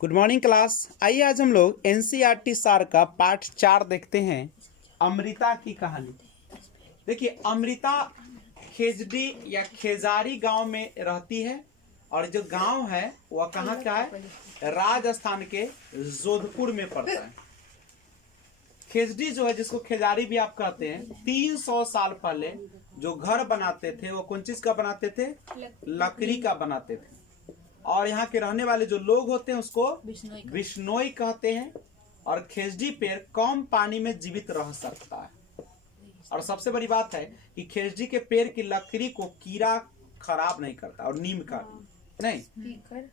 Good morning class. आइए आज हम लोग एनसीईआरटी सार का पार्ट 4 देखते हैं, अमृता की कहानी। देखिए, अमृता खेजड़ी या खेजारी गांव में रहती है और जो गांव है वह कहाँ का है? राजस्थान के जोधपुर में पड़ता है। खेजड़ी जो है, जिसको खेजारी भी आप कहते हैं, 300 साल पहले जो घर बनाते थे वो कौन चीज का बनाते थे? लकड़ी का बनाते थे। और यहाँ के रहने वाले जो लोग होते हैं उसको बिश्नोई कहते हैं। और खेजड़ी पेड़ कम पानी में जीवित रह सकता है। और सबसे बड़ी बात है कि खेजड़ी के पेड़ की लकड़ी को कीड़ा खराब नहीं करता। और नीम का नहीं,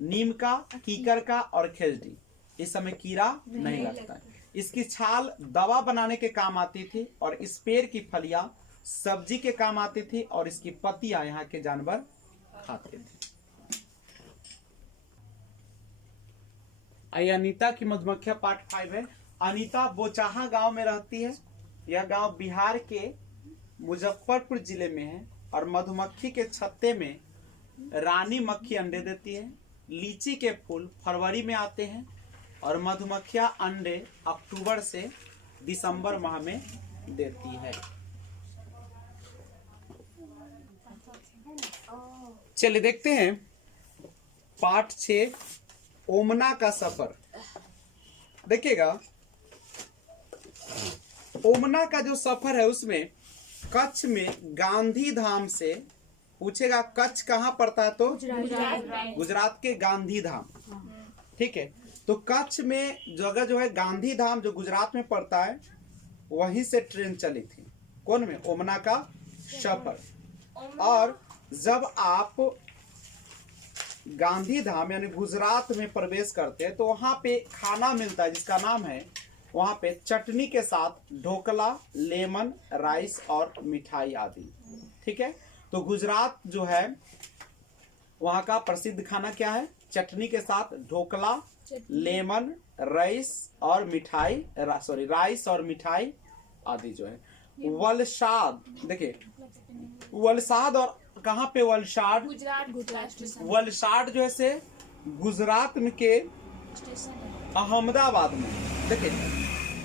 नीम का, कीकर का और खेजड़ी, इस समय कीड़ा नहीं लगता है। इसकी छाल दवा बनाने के काम आती थी और इस पेड़ की फलियां सब्जी के काम आती थी और इसकी पत्तियां यहाँ के जानवर खाते थे। अनीता की मधुमक्खियां पार्ट 5 है। अनीता बोचाहा गांव में रहती है। यह गांव बिहार के मुजफ्फरपुर जिले में है और मधुमक्खी के छत्ते में रानी मक्खी अंडे देती है। लीची के फूल फरवरी में आते हैं और मधुमक्खियां अंडे अक्टूबर से दिसंबर माह में देती है। चलिए देखते हैं पार्ट 6, ओमना का सफर। देखिएगा, ओमना का जो सफर है उसमें कच्छ में गांधी धाम से पूछेगा, कच्छ कहाँ पड़ता है? तो गुजरात के गांधी धाम। ठीक है, तो कच्छ में जगह जो है गांधी धाम जो गुजरात में पड़ता है, वहीं से ट्रेन चली थी। कौन में? ओमना का सफर। और जब आप गांधी धाम यानी गुजरात में प्रवेश करते हैं तो वहां पे खाना मिलता है जिसका नाम है, वहां पे चटनी के साथ ढोकला, लेमन, राइस और मिठाई आदि। ठीक है, तो गुजरात जो है वहां का प्रसिद्ध खाना क्या है? चटनी के साथ ढोकला, लेमन, राइस और मिठाई, राइस और मिठाई आदि जो है। वलसाड, देखिए वलसाड, और कहाँ पे वलसाड? वलसाड जो है से गुजरात में के अहमदाबाद में। देखिए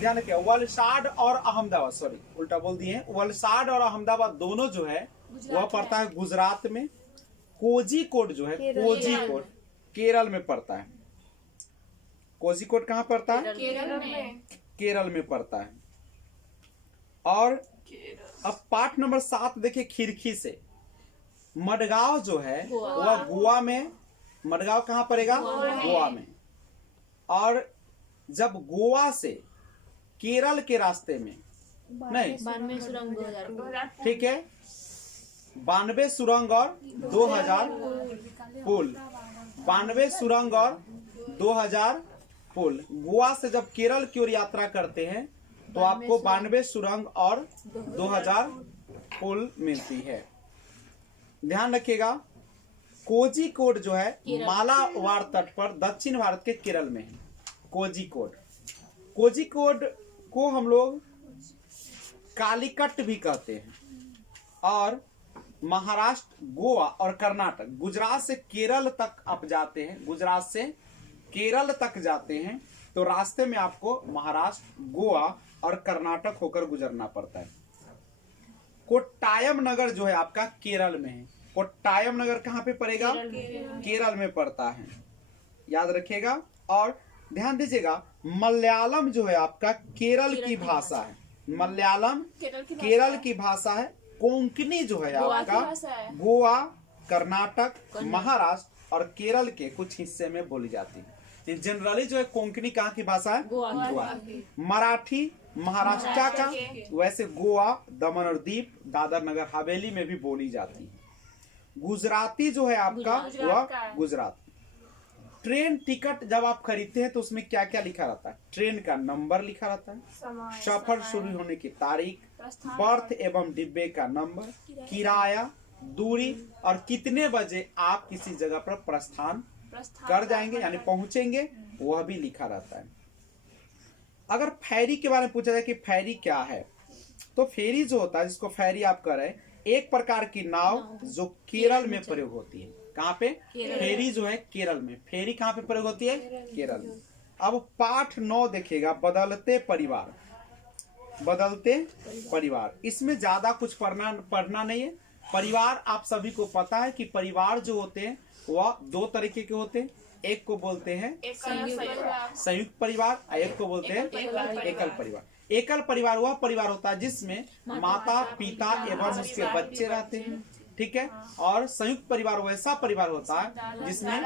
ध्यान रखिए, वलसाड और अहमदाबाद, उल्टा बोल दिए। वलसाड और अहमदाबाद दोनों जो है वह पड़ता है गुजरात में। कोझिकोड जो है, कोझिकोड केरल में पड़ता है। कोझिकोड कहाँ पड़ता है? केरल में पड़ता है। और अब पार्ट नंबर 7 देखिए, खिड़की से। मडगांव जो है वह गोवा में। मडगांव कहाँ पड़ेगा? गोवा में। और जब गोवा से केरल के रास्ते में नहीं, 92 सुरंग, ठीक है, 92 सुरंग और 2000 पुल। 92 सुरंग और 2000 पुल। गोवा से जब केरल की ओर यात्रा करते हैं तो आपको 92 सुरंग और 2000 पुल मिलती है। ध्यान रखिएगा, कोझिकोड जो है मालाबार तट पर दक्षिण भारत के केरल में है। कोझिकोड, कोझिकोड को हम लोग कालीकट भी कहते हैं। और महाराष्ट्र, गोवा और कर्नाटक, गुजरात से केरल तक आप जाते हैं, गुजरात से केरल तक जाते हैं तो रास्ते में आपको महाराष्ट्र, गोवा और कर्नाटक होकर गुजरना पड़ता है। कोट्टायम नगर जो है आपका केरल में है। कोट्टायम नगर कहाँ पे पड़ेगा? केरल में पड़ता है, याद रखिएगा। और ध्यान दीजिएगा, मलयालम जो है आपका केरल की भाषा है। मलयालम केरल की भाषा है। कोंकणी जो है आपका गोवा, कर्नाटक, महाराष्ट्र और केरल के कुछ हिस्से में बोली जाती है। जनरली जो है कोंकणी कहाँ की भाषा है? गोवा। मराठी महाराष्ट्र का, वैसे गोवा, दमन और दीप, दादर नगर हवेली में भी बोली जाती है। गुजराती जो है आपका वह गुजरात। ट्रेन टिकट जब आप खरीदते हैं तो उसमें क्या क्या लिखा रहता है? ट्रेन का नंबर लिखा रहता है, सफर शुरू होने की तारीख, बर्थ एवं डिब्बे का नंबर, किराया, दूरी और कितने बजे आप किसी जगह पर प्रस्थान कर जाएंगे यानी पहुंचेंगे, वह भी लिखा रहता है। अगर फेरी के बारे में पूछा जाए कि फेरी क्या है, तो फेरी जो होता है, जिसको फेरी आप कह रहे हैं, एक प्रकार की नाव जो केरल में प्रयोग होती है। कहाँ पे? फेरी जो है केरल में। फेरी कहाँ पे प्रयोग होती है? केरल में। अब पाठ 9 देखिएगा, बदलते परिवार। बदलते परिवार, इसमें ज्यादा कुछ पढ़ना नहीं है। परिवार आप सभी को पता है कि परिवार जो होते हैं वह 2 तरीके के होते हैं। एक को बोलते हैं संयुक्त परिवार, एक को बोलते हैं एकल परिवार। एकल परिवार वह परिवार होता है जिसमें माता पिता एवं उसके बच्चे रहते हैं, ठीक है। और संयुक्त परिवार वैसा परिवार होता है जिसमें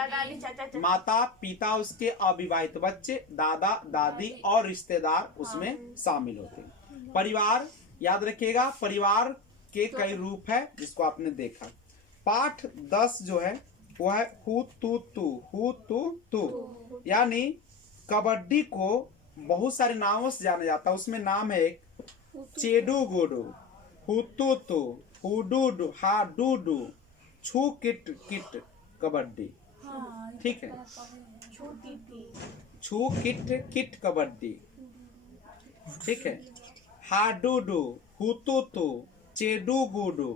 माता पिता, उसके अविवाहित बच्चे, दादा दादी और रिश्तेदार उसमें शामिल होते हैं। परिवार याद रखिएगा, परिवार के कई रूप है जिसको आपने देखा। पाठ 10 जो है वो है हु तू तू, यानी कबड्डी को बहुत सारे नामों से जाना जाता है। उसमें नाम है एक चेडू गोडू, हुतू तू, हुडू हा डू, छू किट किट कबड्डी, ठीक है। छू किट किट कबड्डी, ठीक है। हा डू, हुतू तू, चेडू गुडू,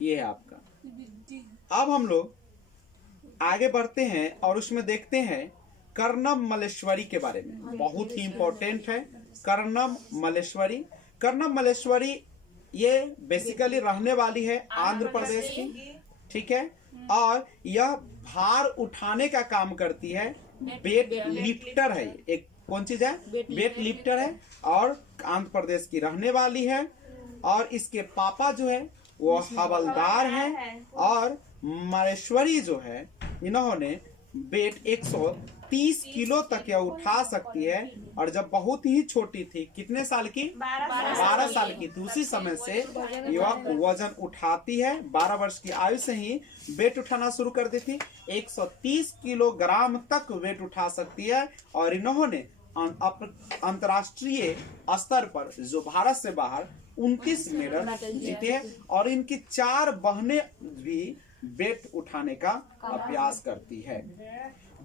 ये है आपका। अब हम लोग आगे बढ़ते हैं और उसमें देखते हैं कर्णम मल्लेश्वरी के बारे में। बहुत ही इंपॉर्टेंट है कर्णम मल्लेश्वरी। कर्णम मल्लेश्वरी ये बेसिकली रहने वाली है आंध्र प्रदेश की, ठीक है। और यह भार उठाने का काम करती है, वेट लिफ्टर है। एक कौन चीज है? वेट लिफ्टर है और आंध्र प्रदेश की रहने वाली है। और इसके पापा जो है वो हवलदार है। और मल्लेश्वरी जो है इन्होंने वेट 130 किलो तक यह उठा सकती है। और जब बहुत ही छोटी थी, कितने साल की? 12 साल की थी, उसी समय से यह वजन उठाती है। 12 वर्ष की आयु से ही वेट उठाना शुरू कर दी थी। 130 किलोग्राम तक वेट उठा सकती है। और इन्होंने अंतर्राष्ट्रीय स्तर पर जो भारत से बाहर 29 मेडल जीते हैं। और इनकी 4 बहनें भी वेट उठाने का अभ्यास करती है।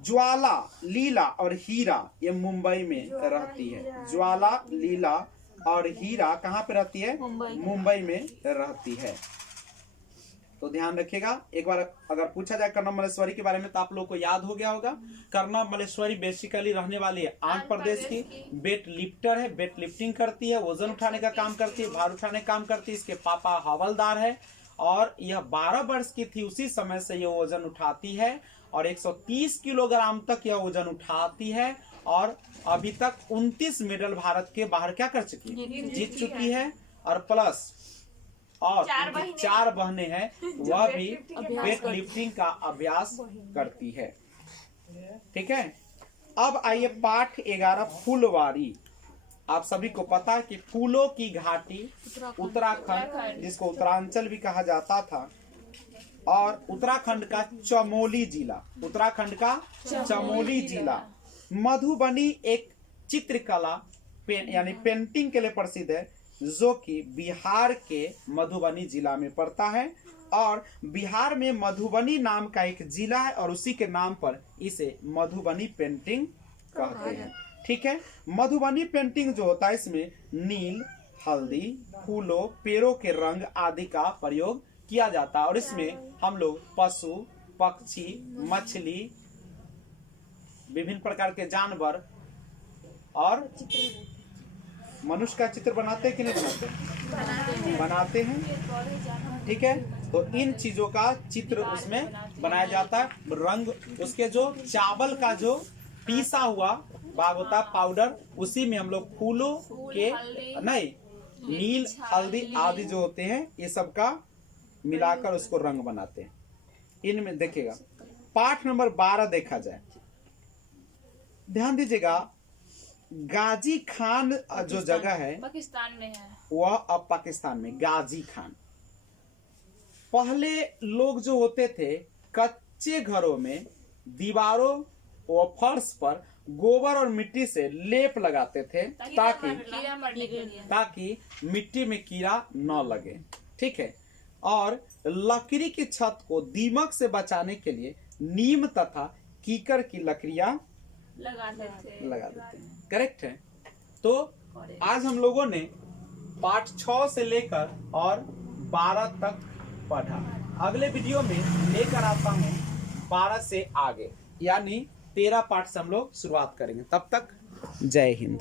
ज्वाला, लीला और हीरा ये मुंबई में रहती है। ज्वाला, लीला और हीरा कहाँ पे रहती है? मुंबई में रहती है। तो ध्यान रखिएगा, एक बार अगर पूछा जाए कर्णम मल्लेश्वरी के बारे में तो आप लोग को याद हो गया होगा। कर्णम मल्लेश्वरी बेसिकली रहने वाली है आंध्र प्रदेश की। वेट लिफ्टर है, वेट लिफ्टिंग करती है, वजन उठाने का काम करती है, भार उठाने का काम करती है। इसके पापा हवलदार है और यह 12 वर्ष की थी, उसी समय से यह वजन उठाती है। और 130 किलोग्राम तक यह वजन उठाती है। और अभी तक 29 मेडल भारत के बाहर क्या कर चुकी है? जीत चुकी है। और प्लस और 4 बहनें हैं, वह भी वेट लिफ्टिंग का अभ्यास करती है, ठीक है। अब आइए पाठ 11 फूलवारी। आप सभी को पता है कि फूलों की घाटी उत्तराखंड, जिसको उत्तरांचल भी कहा जाता था, और उत्तराखंड का चमोली जिला, उत्तराखंड का चमोली जिला। मधुबनी एक चित्रकला यानी पेंटिंग के लिए प्रसिद्ध है, जो कि बिहार के मधुबनी जिला में पड़ता है। और बिहार में मधुबनी नाम का एक जिला है और उसी के नाम पर इसे मधुबनी पेंटिंग कहते हैं, ठीक है। मधुबनी पेंटिंग जो होता है इसमें नील, हल्दी, फूलों, पेड़ों के रंग आदि का प्रयोग किया जाता है। और इसमें हम लोग पशु, पक्षी, मछली, विभिन्न प्रकार के जानवर और मनुष्य का चित्र बनाते हैं कि नहीं बनाते? बनाते हैं, ठीक है। तो इन चीजों का चित्र उसमें बनाया जाता है। रंग उसके जो चावल का जो पीसा हुआ भाग होता है पाउडर, उसी में हम लोग फूलों के नहीं नील, हल्दी आदि जो होते हैं ये सब का मिलाकर उसको रंग बनाते हैं। इनमें देखिएगा पाठ नंबर 12 देखा जाए, ध्यान दीजिएगा। गाजी खान जो जगह है पाकिस्तान में है, वह अब पाकिस्तान में गाजी खान। पहले लोग जो होते थे कच्चे घरों में दीवारों व फर्श पर गोबर और मिट्टी से लेप लगाते थे ताकि मिट्टी में कीड़ा न लगे, ठीक है। और लकड़ी की छत को दीमक से बचाने के लिए नीम तथा कीकर की लकड़ियां लगा देते हैं, करेक्ट है। तो आज हम लोगों ने पाठ 6 से लेकर और 12 तक पढ़ा। अगले वीडियो में लेकर आता हूँ 12 से आगे, यानी 13 पार्ट से हम लोग शुरुआत करेंगे। तब तक जय हिंद।